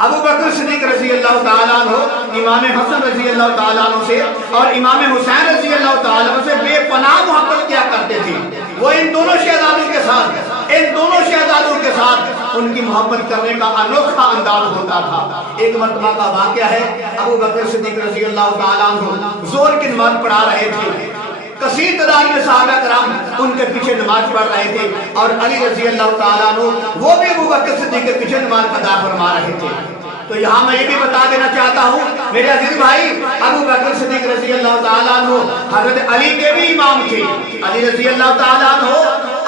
ابو بکر صدیق رضی اللہ تعالیٰ عنہ امام حسن رضی اللہ تعالیٰ عنہ سے اور امام حسین رضی اللہ تعالیٰ عنہ سے بے پناہ محبت کیا کرتے تھے۔ وہ ان دونوں شہزادوں کے ساتھ ان کی محبت کرنے کا انوکھا انداز ہوتا تھا۔ ایک مرتبہ کا واقعہ ہے، ابو بکر صدیق رضی اللہ تعالیٰ عنہ زور کی نماز پڑھا رہے تھے، کثیر تعداد میں صحابہ کرام ان کے پیچھے نماز پڑھ رہے تھے، اور علی رضی اللہ تعالیٰ عنہ وہ بھی ابو بکر صدیق کے پیچھے نماز ادا فرما رہے تھے۔ تو یہاں میں یہ بھی بتا دینا چاہتا ہوں میرے عزیز بھائی، ابو بکر صدیق رضی اللہ تعالیٰ عنہ حضرت علی کے بھی امام تھے۔ علی رضی اللہ تعالیٰ عنہ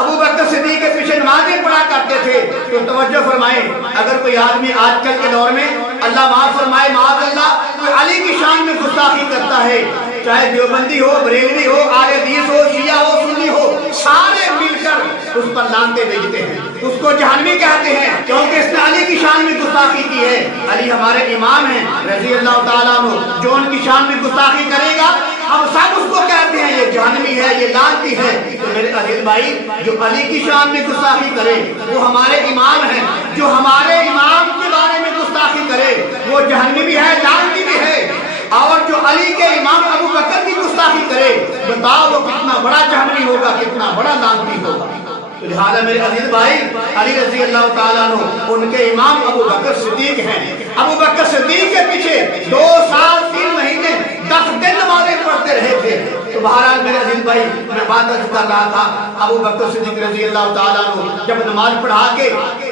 ابو بکر صدیق کے پیچھے نمازیں پڑھا کرتے تھے۔ تو توجہ فرمائیں، اگر کوئی آدمی آج کل کے دور میں اللہ معاف فرمائے معاذ اللہ کوئی علی کی شان میں گستاخی کرتا ہے، چاہے دیوبندی ہو، بریلوی ہو، اہل حدیث ہو، شیعہ ہو، سنی ہو، سارے مل کر اس پر لعنتیں بھیجتے ہیں، اس کو جہنمی کہتے ہیں، کیونکہ اس نے علی کی شان میں گستاخی کی ہے۔ علی ہمارے امام ہیں رضی اللہ تعالیٰ عنہ، جو ان کی شان میں گستاخی کرے گا ہم سب اس کو کہتے ہیں یہ جہنمی ہے، یہ لعنتی ہے۔ تو میرے عزیز بھائی، جو علی کی شان میں گستاخی کرے وہ ہمارے امام ہیں، جو ہمارے امام کے بارے میں گستاخی کرے وہ جہنمی بھی ہے، لعنتی بھی ہے، اور جو علی کے امام ابو بکر کی گستاخی کرے بتاؤ وہ کتنا بڑا جہنمی ہوگا، کتنا بڑا لعنتی ہوگا۔ تو لہذا میرے عزیز بھائی، علی رضی اللہ تعالیٰ عنہ ان کے امام ابو بکر صدیق ہیں۔ ابو بکر صدیق کے پیچھے 2 سال 3 مہینے 10 دن نمازیں پڑھتے رہے تھے۔ تو بہرحال میرے عزیز بھائی، میں بات کر رہا تھا، ابو بکر صدیق رضی اللہ تعالیٰ عنہ جب نماز پڑھا کے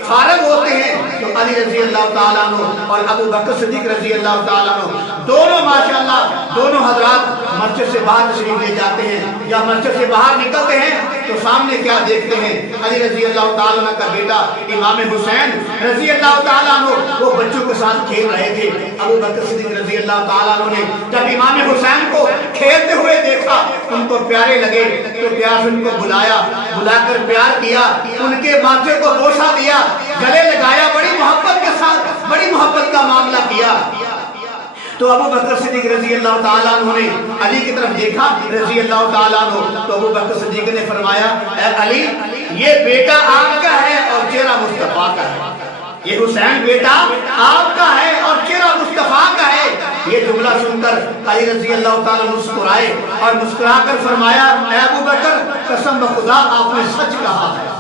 فارغ ہوتے ہیں تو علی رضی اللہ تعالیٰ عنہ اور ابو بکر صدیق رضی اللہ تعالیٰ عنہ دونوں ماشاءاللہ دونوں حضرات مسجد سے باہر تشریف لے جاتے ہیں، یا مسجد سے باہر نکلتے ہیں تو سامنے کیا دیکھتے ہیں؟ علی رضی اللہ تعالیٰ عنہ کا بیٹا امام حسین رضی اللہ تعالیٰ عنہ وہ بچوں کے ساتھ کھیل رہے تھے۔ ابو بکر صدیق رضی اللہ تعالیٰ عنہ نے جب امام حسین کو کھیلتے ہوئے دیکھا، ان کو پیارے لگے تو پیار سے ان کو بلا کر پیار کیا، ان کے ماتھے کو بوسہ دیا، گلے لگایا، بڑی محبت کے ساتھ بڑی محبت کا معاملہ کیا۔ تو ابو بکر صدیق رضی اللہ تعالیٰ عنہ نے علی کی طرف دیکھا رضی اللہ تعالیٰ عنہ، تو ابو بکر صدیق نے فرمایا اے علی، یہ بیٹا آپ کا ہے اور چہرہ مصطفیٰ کا ہے، یہ حسین بیٹا آپ کا ہے اور چہرہ مصطفیٰ کا ہے۔ یہ جملہ سن کر علی رضی اللہ تعالیٰ مسکرائے اور مسکرا کر فرمایا اے ابو بکر، قسم بخدا آپ نے سچ کہا ہے۔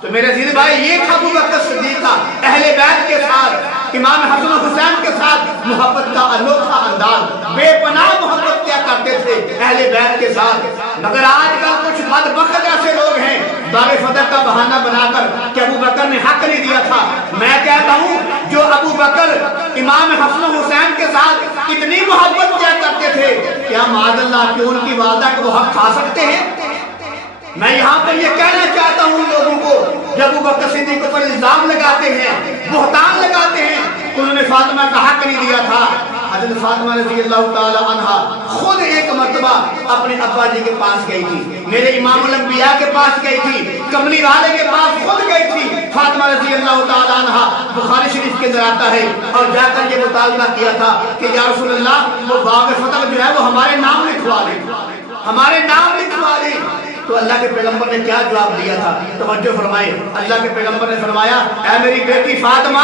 تو میرے عزیز بھائی، یہ تھا ابو بکر صدیق کا اہل بیت کے ساتھ، امام حسن و حسین کے ساتھ محبت کا انوکھا انداز، بے پناہ محبت کیا کرتے تھے اہل بیت کے ساتھ۔ مگر آج کل کچھ بدبخت ایسے لوگ ہیں دار فتح کا بہانہ بنا کر کہ ابو بکر نے حق نہیں دیا تھا۔ میں کہتا ہوں جو ابو بکر امام حسن و حسین کے ساتھ اتنی محبت کیا کرتے تھے، کیا معاذ اللہ کہ ان کی والدہ کو وہ حق کھا سکتے ہیں؟ میں یہاں پر یہ کہنا چاہتا ہوں لوگوں کو، جب ابو بکر صدیق پر الزام لگاتے ہیں، بہتان لگاتے ہیں کہ انہوں نے فاطمہ کا حق نہیں دیا تھا۔ حضرت فاطمہ رضی اللہ تعالی عنہا خود ایک مرتبہ اپنے ابا جی کے پاس گئی تھی، میرے امام الانبیاء کے پاس گئی تھی، کملی والے کے پاس خود گئی تھی۔ فاطمہ رضی اللہ تعالی عنہا بخاری شریف کے اندر آتا ہے، اور جا کر یہ مطالبہ کیا تھا کہ یا رسول اللہ وہ باغ فتح جو ہے وہ ہمارے نام لکھوا دیں، ہمارے نام لکھوا دیں۔ تو اللہ کے پیغمبر نے کیا جواب دیا تھا؟ توجہ فرمائے، اللہ کے پیغمبر نے فرمایا اے میری بیٹی فاطمہ،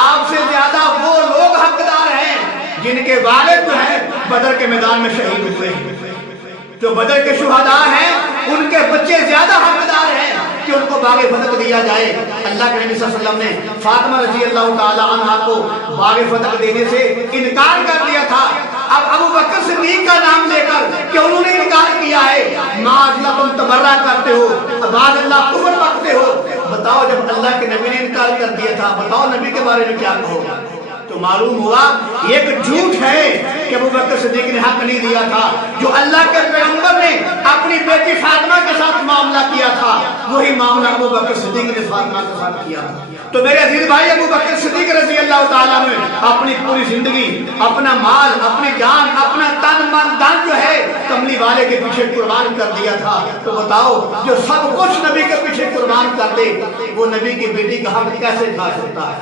آپ سے زیادہ وہ لوگ حقدار ہیں جن کے والد جو ہیں بدر کے میدان میں شہید ہوئے ہیں، جو بدر کے شہداء ہیں ان کے بچے زیادہ حقدار ہیں کہ ان کو باغ فتح دیا جائے۔ اللہ کے نبی صلی اللہ علیہ وسلم نے فاطمہ رضی اللہ تعالی عنہا کو باغ فتح دینے سے انکار کر دیا تھا۔ اب ابو بکر صدیق کا نام لے کر کہ انہوں نے انکار کیا ہے، معاذ اللہ تم تبرہ کرتے ہو، معاذ اللہ کفر بکتے ہو۔ بتاؤ جب اللہ کے نبی نے انکار کر دیا تھا، بتاؤ نبی کے بارے میں کیا کہو گا؟ تو معلوم ہوا یہ ایک جھوٹ ہے کہ ابو بکر صدیق نے حق نہیں دیا تھا۔ جو اللہ کے پیغمبر نے اپنی بیٹی فاطمہ کے ساتھ معاملہ کیا تھا، وہی معاملہ ابو بکر صدیق نے فاطمہ کے ساتھ کیا۔ تو میرے عزیز بھائی، ابو بکر صدیق رضی اللہ تعالیٰ نے اپنی پوری زندگی، اپنا مال، اپنی جان، اپنا تن من دھن جو ہے کملی والے کے پیچھے قربان کر دیا تھا۔ تو بتاؤ جو سب کچھ نبی کے پیچھے قربان کر دے وہ نبی کی بیٹی کا حق کیسے کھا سکتا ہے؟